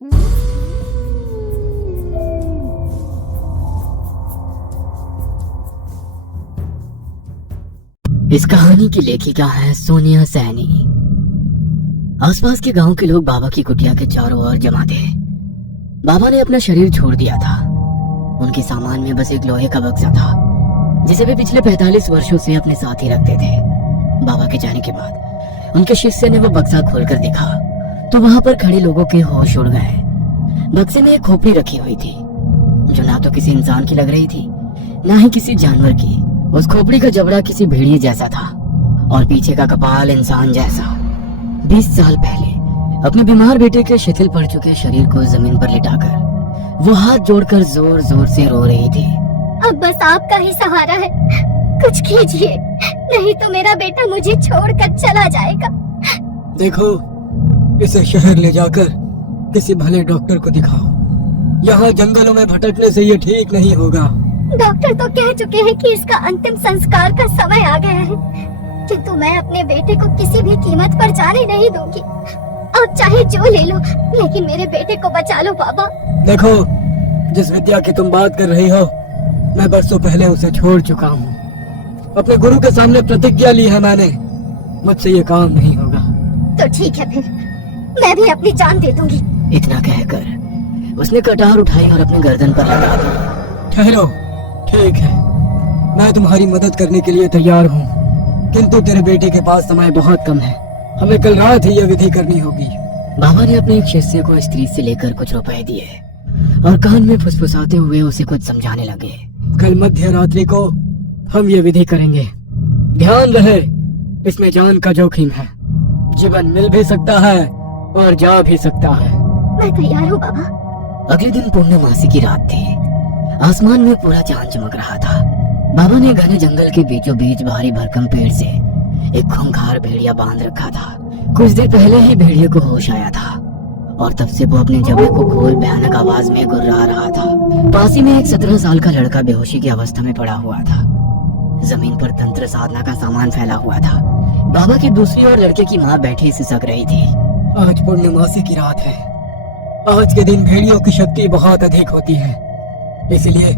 इस कहानी की लेखिका है सोनिया सैनी। आसपास के गांव के लोग बाबा की कुटिया के चारों ओर जमा थे। बाबा ने अपना शरीर छोड़ दिया था। उनके सामान में बस एक लोहे का बक्सा था, जिसे वे पिछले 45 वर्षों से अपने साथ ही रखते थे। बाबा के जाने के बाद उनके शिष्य ने वो बक्सा खोलकर देखा तो वहां पर खड़े लोगों के होश उड़ गए। बक्से में एक खोपड़ी रखी हुई थी, जो ना तो किसी इंसान की लग रही थी, ना ही किसी जानवर की। उस खोपड़ी का जबड़ा किसी भेड़िए जैसा था और पीछे का कपाल इंसान जैसा। 20 साल पहले अपने बीमार बेटे के शिथिल पड़ चुके शरीर को जमीन पर लिटाकर वो हाथ जोड़कर जोर जोर से रो रही थी। अब बस आपका ही सहारा है, कुछ कीजिए, नहीं तो मेरा बेटा मुझे छोड़कर चला जाएगा। देखो, इसे शहर ले जाकर किसी भले डॉक्टर को दिखाओ। यहाँ जंगलों में भटकने से ये ठीक नहीं होगा। डॉक्टर तो कह चुके हैं कि इसका अंतिम संस्कार का समय आ गया है, किंतु मैं अपने बेटे को किसी भी कीमत पर जाने नहीं दूंगी। आप चाहे जो ले लो, लेकिन मेरे बेटे को बचा लो बाबा। देखो, जिस विद्या की तुम बात कर रही हो, मैं बरसों पहले उसे छोड़ चुका हूँ। अपने गुरु के सामने प्रतिज्ञा ली है मैंने, मुझसे ये काम नहीं होगा। तो ठीक है, फिर मैं भी अपनी जान दे दूंगी। इतना कहकर उसने कटार उठाई और अपने गर्दन पर लगा दी। ठहरो, ठीक है, मैं तुम्हारी मदद करने के लिए तैयार हूँ, किंतु तेरे बेटे के पास समय बहुत कम है। हमें कल रात ही यह विधि करनी होगी। बाबा ने अपने एक शिष्य को स्त्री से लेकर कुछ रुपए दिए और कान में फुसफुसाते हुए उसे कुछ समझाने लगे। कल मध्य रात्रि को हम ये विधि करेंगे। ध्यान रहे, इसमें जान का जोखिम है। जीवन मिल भी सकता है और जा भी सकता है। मैं तैयार हूँ बाबा। अगले दिन पूर्णमासी की रात थी। आसमान में पूरा चांद चमक रहा था। बाबा ने घने जंगल के बीचों बीच भारी भरकम पेड़ से एक खूंखार भेड़िया बांध रखा था। कुछ देर पहले ही भेड़िए को होश आया था और तब से वो अपने जबड़े को खोल भयानक आवाज में गुर्रा रहा था। पास ही में एक 17 साल का लड़का बेहोशी की अवस्था में पड़ा हुआ था। जमीन पर तंत्र साधना का सामान फैला हुआ था। बाबा की दूसरी ओर लड़के की माँ बैठी सिसक रही थी। आज पूर्णमासी की रात है। आज के दिन भेड़ियों की शक्ति बहुत अधिक होती है, इसलिए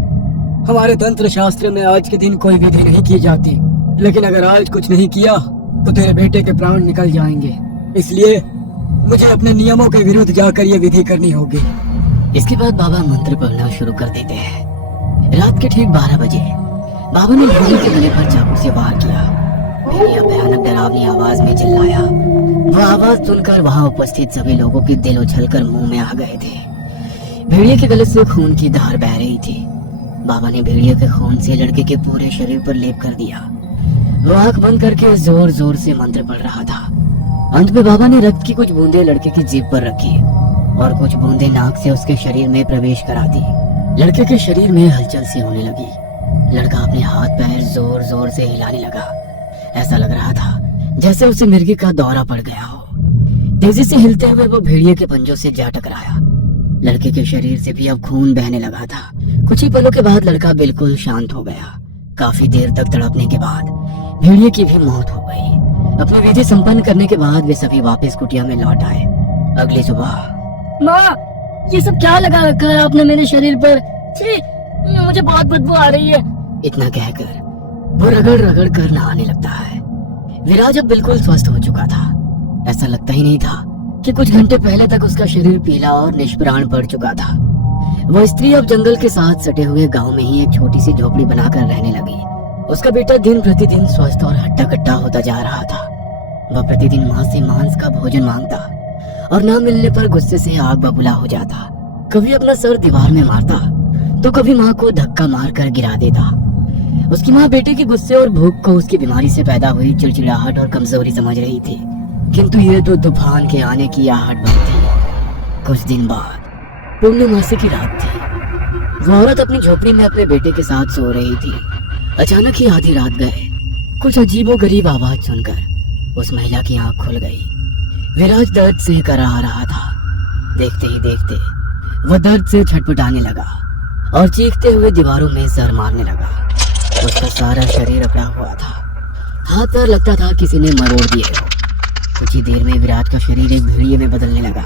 हमारे तंत्र शास्त्र में आज के दिन कोई विधि नहीं की जाती। लेकिन अगर आज कुछ नहीं किया तो तेरे बेटे के प्राण निकल जाएंगे, इसलिए मुझे अपने नियमों के विरुद्ध जाकर ये विधि करनी होगी। इसके बाद बाबा मंत्र पढ़ना शुरू कर देते हैं। रात के ठीक 12 बजे बाबा ने भेड़िए के गले पर चाकू से वार किया। भेड़िया भयानक डरावनी आवाज में चिल्लाया। वह आवाज सुनकर वहां उपस्थित सभी लोगों के दिल उछलकर मुंह में आ गए थे। भेड़िए के गले से खून की धार बह रही थी। बाबा ने भेड़िए के खून से लड़के के पूरे शरीर पर लेप कर दिया। वो आंख बंद करके जोर जोर से मंत्र पढ़ रहा था। अंत में बाबा ने रक्त की कुछ बूंदें लड़के की जीभ पर रखी और कुछ बूंदें नाक से उसके शरीर में प्रवेश करा दी। लड़के के शरीर में हलचल सी होने लगी। लड़का अपने हाथ पैर जोर जोर से हिलाने लगा। ऐसा लग रहा था जैसे उसे मिर्गी का दौरा पड़ गया हो। तेजी से हिलते हुए वो भेड़िए के पंजों से जा टकराया। लड़के के शरीर से भी अब खून बहने लगा था। कुछ ही पलों के बाद लड़का बिल्कुल शांत हो गया। काफी देर तक तड़पने के बाद भेड़िए की भी मौत हो गई। अपनी विधि संपन्न करने के बाद वे सभी वापस कुटिया में लौट आए। अगली सुबह, माँ, ये सब क्या लगा रखा है आपने मेरे शरीर पर? छी, मुझे बहुत बदबू आ रही है। इतना कहकर वो रगड़ रगड़ कर नहाने लगता है। विराज अब बिल्कुल स्वस्थ हो चुका था। ऐसा लगता ही नहीं था कि कुछ घंटे पहले तक उसका शरीर पीला और निष्प्राण पड़ चुका था। वह स्त्री अब जंगल के साथ सटे हुए गांव में ही एक छोटी सी झोपड़ी बनाकर रहने लगी। उसका बेटा दिन प्रतिदिन स्वस्थ और हट्टा कट्टा होता जा रहा था। वह प्रतिदिन माँ से मांस का भोजन मांगता और न मिलने पर गुस्से से आग बबूला हो जाता। कभी अपना सर दीवार में मारता तो कभी माँ को धक्का मार कर गिरा देता। उसकी माँ बेटे के गुस्से और भूख को उसकी बीमारी से पैदा हुई चिड़चिड़ाहट और कमजोरी समझ रही थी, किंतु ये तो तूफान के आने की आहट बन थी। कुछ दिन बाद पूर्णमासी की रात थी। वो औरत अपनी झोपड़ी में अपने बेटे के साथ सो रही थी। अचानक ही आधी रात गए कुछ अजीबोगरीब आवाज सुनकर उस महिला की आंख खुल गई। विराज दर्द से कराह रहा था। देखते ही देखते वह दर्द से छटपटाने लगा और चीखते हुए दीवारों में सर मारने लगा। उसका सारा शरीर अकड़ा हुआ था। हाथ पैर लगता था किसी ने मरोड़ दिए हो। कुछ ही देर में विराट का शरीर एक भेड़िए में बदलने लगा।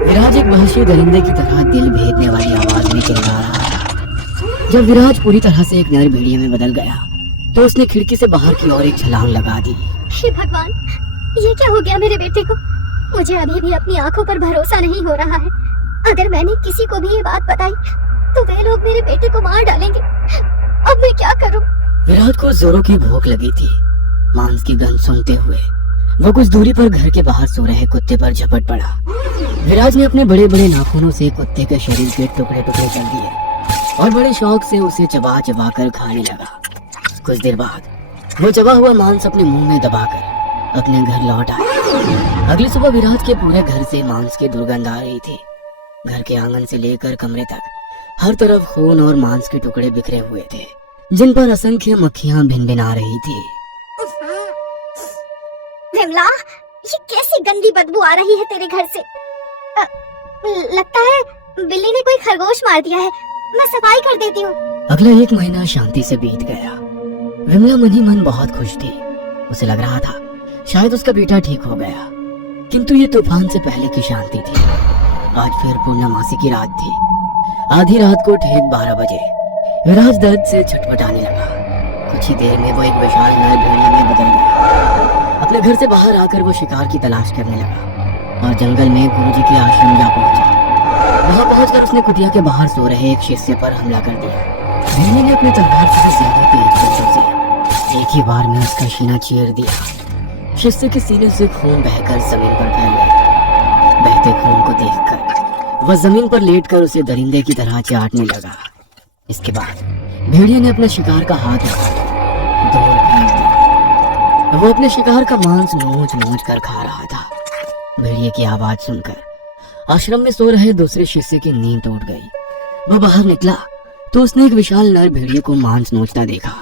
विराज एक वहशी दरिंदे की तरह दिल भेदने वाली आवाज में चिल्ला रहा था। जब विराज पूरी तरह से एक नर भेड़िए में बदल गया तो उसने खिड़की से बाहर की ओर एक छलांग लगा दी। हे भगवान, ये क्या हो गया मेरे बेटे को? मुझे अभी भी अपनी आंखों पर भरोसा नहीं हो रहा है। अगर मैंने किसी को भी ये बात बताई तो वे लोग मेरे बेटे को मार डालेंगे। अब मैं क्या करूं? विराज को जोरों की भूख लगी थी। मांस की गंध सूंघते हुए वो कुछ दूरी पर घर के बाहर सो रहे कुत्ते पर झपट पड़ा। विराज ने अपने बड़े बड़े नाखूनों से कुत्ते के शरीर के टुकड़े टुकड़े कर दिए और बड़े शौक से उसे चबा चबा कर खाने लगा। कुछ देर बाद वो चबा हुआ मांस अपने मुंह में दबाकर अपने घर लौट आया। अगली सुबह विराज के पूरे घर से मांस की दुर्गंध आ रही थी। घर के आंगन से लेकर कमरे तक हर तरफ खून और मांस के टुकड़े बिखरे हुए थे, जिन पर असंख्य मक्खियां भिनभिना रही थी। विमला, ये कैसी गंदी बदबू आ रही है तेरे घर से। लगता है बिल्ली ने कोई खरगोश मार दिया है। मैं सफाई कर देती हूँ। अगला एक महीना शांति से बीत गया। विमला मन ही मन बहुत खुश थी। उसे लग रहा था शायद उसका बेटा ठीक हो गया, किंतु ये तूफान से पहले की शांति थी। आज फिर पूर्णमासी की रात थी। आधी रात को ठीक 12 बजे विराज दर्द से छटपटाने लगा। कुछ ही देर में वो एक विशाल नर भेड़िए में बदल गया। अपने घर से बाहर आकर वो शिकार की तलाश करने लगा और जंगल में गुरुजी के आश्रम जा पहुंचा। वहां पहुंचकर उसने कुटिया के बाहर सो रहे एक शिष्य पर हमला कर दिया। भेड़िए ने अपनी तलवार से ज्यादा तेज गति से एक ही बार में उसका सीना चीर दिया। शिष्य के सीने से खून बहकर जमीन पर फैल गया। बहते खून को देखकर वह जमीन पर लेटकर उसे दरिंदे की तरह चाटने लगा। इसके बाद भेड़िए ने अपने शिकार का हाथ उठाकर दूर फेंक दिया। वो अपने शिकार का मांस नोच नोच कर खा रहा था। भेड़िए की आवाज सुनकर आश्रम में सो रहे दूसरे शिष्य की नींद टूट गई। वह बाहर निकला तो उसने एक विशाल नर भेड़िए को मांस नोचता देखा।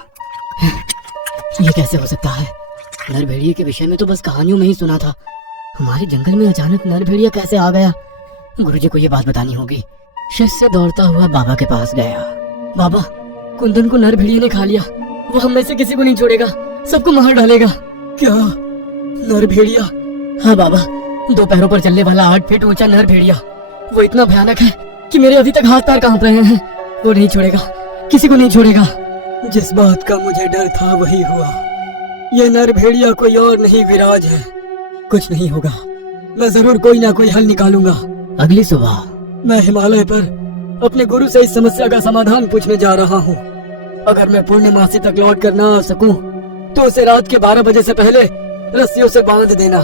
ये कैसे हो सकता है? नर भेड़िए के विषय में तो बस कहानियों में ही सुना था। हमारे जंगल में अचानक नर भेड़िया कैसे आ गया? गुरुजी को ये बात बतानी होगी। शिष्य दौड़ता हुआ बाबा के पास गया। बाबा, कुंदन को नर भेड़िए ने खा लिया। वो हम में से किसी को नहीं छोड़ेगा, सबको मार डालेगा। क्या? नर भेड़िया? हाँ बाबा, 2 पैरों पर चलने वाला 8 फीट ऊंचा नर भेड़िया। वो इतना भयानक है कि मेरे अभी तक हाथ पैर कांप रहे हैं। वो नहीं छोड़ेगा, किसी को नहीं छोड़ेगा। जिस बात का मुझे डर था वही हुआ। ये नर भेड़िया कोई और नहीं, विराज है। कुछ नहीं होगा, मैं जरूर कोई ना कोई हल निकालूंगा। अगली सुबह मैं हिमालय पर अपने गुरु से इस समस्या का समाधान पूछने जा रहा हूँ। अगर मैं पूर्णमासी तक लौट कर ना आ सकूं, तो उसे रात के 12 बजे से पहले रस्सियों से बांध देना,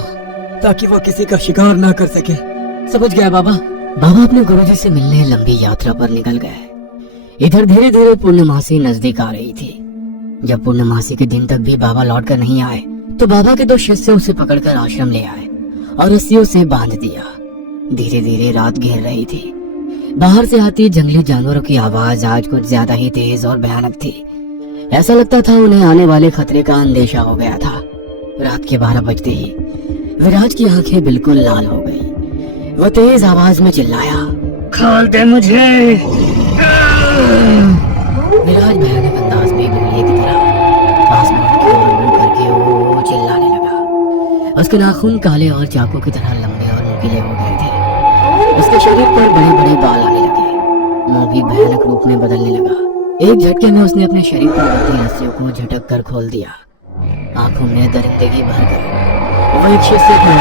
ताकि वो किसी का शिकार ना कर सके। समझ गया बाबा। बाबा अपने गुरुजी से मिलने लंबी यात्रा पर निकल गए। इधर धीरे धीरे पूर्णमासी नजदीक आ रही थी। जब पूर्णमासी के दिन तक भी बाबा लौट कर नहीं आए तो बाबा के 2 शिष्य उसे पकड़कर आश्रम ले आए और रस्सियों से बांध दिया। धीरे धीरे रात घेर रही थी। बाहर से आती जंगली जानवरों की आवाज आज कुछ ज्यादा ही तेज और भयानक थी। ऐसा लगता था उन्हें आने वाले खतरे का अंदेशा हो गया था। रात के 12 बजते ही विराज की आंखें बिल्कुल लाल हो गई। वह तेज आवाज में चिल्लाया, खोल दे मुझे। विराज भयानक अंदाज में भेड़िए की तरह आसमान की ओर मुंह करके ओ चिल्लाने लगा। उसके नाखून काले और चाकू की तरह लंबे और नुकीले हो गए थे। उसके शरीर पर बड़े बड़े बाल आने लगे। मुंह भी भयानक रूप में बदलने लगा। एक झटके में उसने अपने शरीर पर बंधी रस्सियों को झटक कर खोल दिया। आंखों में दरिंदगी भर गई। वो एक शिष्य को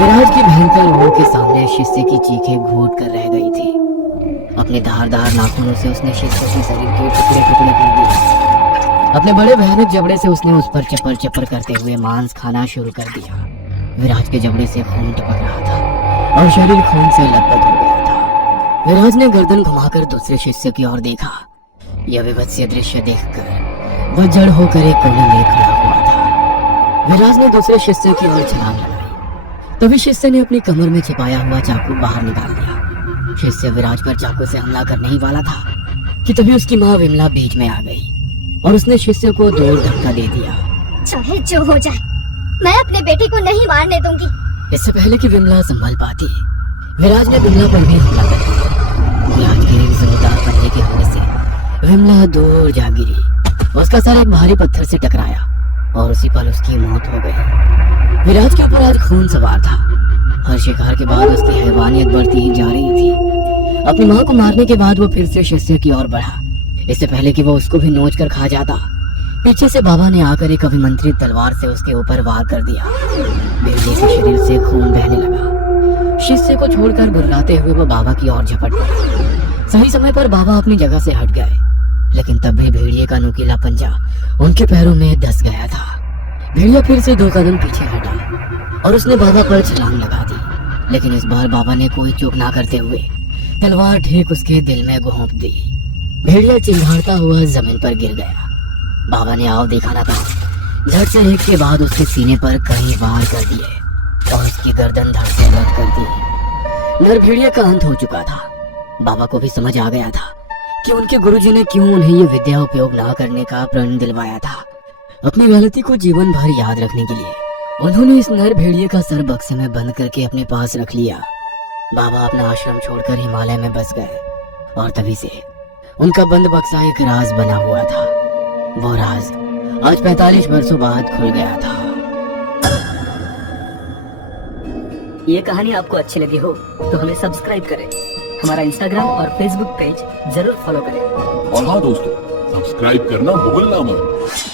विराज की भयंकर मुंह के सामने शिष्य की चीखें घोट कर रह गई थी। अपने धारदार नाखूनों से उसने शिष्य के शरीर के टुकड़े टुकड़े कर दिए। अपने बड़े भयानक जबड़े से उसने उस पर चपर चपर करते हुए मांस खाना शुरू कर दिया। विराज के जबड़े से खून टपक रहा था और शरीर खून से लथपथ हो गया था। विराज ने गर्दन घुमाकर दूसरे शिष्य की ओर देखा। यह विभत्स दृश्य देखकर वह जड़ होकर एक कोने में खड़ा हुआ था। विराज ने दूसरे शिष्य की ओर छलांग लगाई। तभी शिष्य ने अपनी कमर में छिपाया हुआ चाकू बाहर निकाल दिया। शिष्य विराज पर चाकू से हमला करने ही वाला था कि तभी उसकी माँ विमला बीच में आ गई और उसने शिष्य को दूर धक्का दे दिया। चाहे जो हो जाए, मैं अपने बेटे को नहीं मारने दूंगी। इससे पहले कि विमला संभल पाती, विराज ने विमला पर भी हमला कर दिया। विराज के जोरदार पट्टे के होने से विमला दूर जा गिरी। उसका सर एक भारी पत्थर से टकराया और उसी पल उसकी मौत हो गई। विराज के ऊपर आज खून सवार था हर शिकार के बाद उसकी हैवानियत बढ़ती ही जा रही थी। अपनी माँ को मारने के बाद वो फिर से शिष्य की ओर बढ़ा। इससे पहले कि वो उसको भी नोच कर खा जाता, पीछे से बाबा ने आकर एक अभिमंत्रित तलवार से उसके ऊपर वार कर दिया। भेड़िए के शरीर से खून बहने लगा। शिष्य को छोड़कर गुर्राते हुए वो बाबा की ओर झपट पड़ा। सही समय पर बाबा अपनी जगह से हट गए, लेकिन तब भी भेड़िए का नुकीला पंजा उनके पैरों में धस गया था। भेड़िया फिर से 2 कदम पीछे हटा और उसने बाबा पर छलांग लगा दी, लेकिन इस बार बाबा ने कोई चूक ना करते हुए तलवार ठीक उसके दिल में घोंप दी। भेड़िया चिल्लाता हुआ जमीन पर गिर गया। बाबा ने आव देखा ना था, झट से एक के बाद उसके सीने पर कई वार कर दिए और उसकी गर्दन धड़ से अलग कर दी। नर भेड़िया का अंत हो चुका था। बाबा को भी समझ आ गया था कि उनके गुरुजी ने क्यों उन्हें ये विद्या उपयोग ना करने का प्रण दिलवाया था। अपनी गलती को जीवन भर याद रखने के लिए उन्होंने इस नर भेड़िए का सर बक्से में बंद करके अपने पास रख लिया। बाबा अपना आश्रम छोड़कर हिमालय में बस गए और तभी से उनका बंद बक्सा एक राज बना हुआ था। वो राज आज 45 वर्षों बाद खुल गया था। ये कहानी आपको अच्छी लगी हो तो हमें सब्सक्राइब करें, हमारा इंस्टाग्राम और फेसबुक पेज जरूर फॉलो करें। और हाँ दोस्तों, सब्सक्राइब करना भूलना मत।